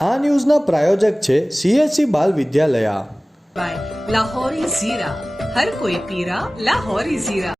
આ ન્યૂઝના પ્રાયોજક છે CSC બાલ વિદ્યાલયા. लाहौरी जीरा हर कोई पीरा लाहौरी जीरा.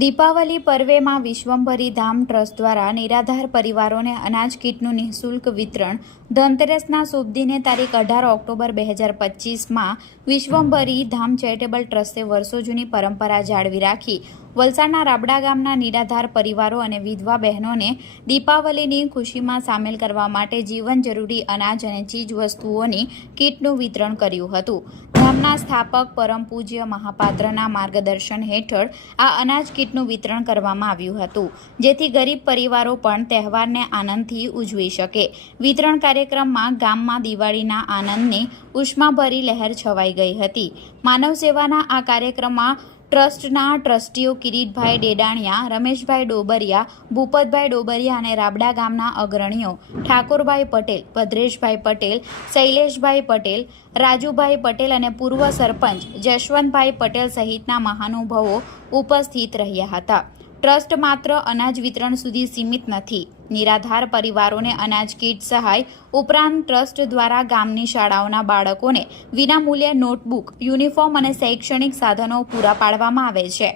દીપાવલી પર્વેમાં વિશ્વંભરી ધામ ટ્રસ્ટ દ્વારા નિરાધાર પરિવારોને અનાજ કીટનું નિઃશુલ્ક વિતરણ ધનતેરસના શુભ દિને તારીખ 18 ઓક્ટોબર 2025માં વિશ્વંભરી ધામ ચેરિટેબલ ટ્રસ્ટે વર્ષો જૂની પરંપરા જાળવી રાખી વલસાડના રાબડા ગામના નિરાધાર પરિવારો અને વિધવા બહેનોને દીપાવલીની ખુશીમાં સામેલ કરવા માટે જીવન જરૂરી અનાજ અને ચીજ વસ્તુઓની કીટનું વિતરણ કર્યું હતું. ધામના સ્થાપક પરમ પૂજ્ય મહાપાત્રના માર્ગદર્શન હેઠળ આ અનાજ કીટનું વિતરણ કરવામાં આવ્યું હતું, જેથી ગરીબ પરિવારો પણ તહેવારને આનંદથી ઉજવી શકે. વિતરણ કાર્યક્રમમાં ગામમાં દિવાળીના આનંદની ઉષ્માભરી લહેર છવાઈ ગઈ હતી. માનવ સેવાના આ કાર્યક્રમમાં ટ્રસ્ટના ટ્રસ્ટીઓ કિરીટભાઈ ડેડાણિયા, રમેશભાઈ ડોબરિયા, ભૂપતભાઈ ડોબરિયા અને રાબડા ગામના અગ્રણીઓ ઠાકોરભાઈ પટેલ, ભદ્રેશભાઈ પટેલ, શૈલેષભાઈ પટેલ, રાજુભાઈ પટેલ અને પૂર્વ સરપંચ જશવંતભાઈ પટેલ સહિતના મહાનુભાવો ઉપસ્થિત રહ્યા હતા. ટ્રસ્ટ માત્ર અનાજ વિતરણ સુધી સીમિત નથી. નિરાધાર પરિવારોને અનાજ કીટ સહાય ઉપરાંત ટ્રસ્ટ દ્વારા ગામની શાળાઓના બાળકોને વિનામૂલ્યે નોટબુક, યુનિફોર્મ અને શૈક્ષણિક સાધનો પૂરા પાડવામાં આવે છે.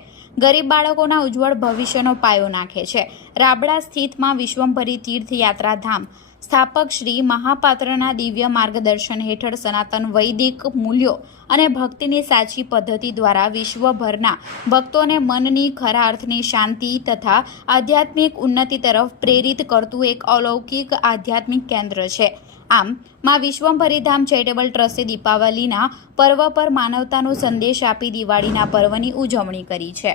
ગરીબ બાળકોના ઉજ્જવળ ભવિષ્યનો પાયો નાખે છે. રાબડા સ્થિતમાં વિશ્વંભરી તીર્થયાત્રા ધામ સ્થાપક શ્રી મહાપાત્રના દિવ્ય માર્ગદર્શન હેઠળ સનાતન વૈદિક મૂલ્યો અને ભક્તિની સાચી પદ્ધતિ દ્વારા વિશ્વભરના ભક્તોને મનની ખરા અર્થની શાંતિ તથા આધ્યાત્મિક ઉન્નતિ તરફ પ્રેરિત કરતું એક અલૌકિક આધ્યાત્મિક કેન્દ્ર છે. આમ માં વિશ્વંભરી ધામ ચેરિટેબલ ટ્રસ્ટે દીપાવલીના પર્વ પર માનવતાનો સંદેશ આપી દિવાળીના પર્વની ઉજવણી કરી છે.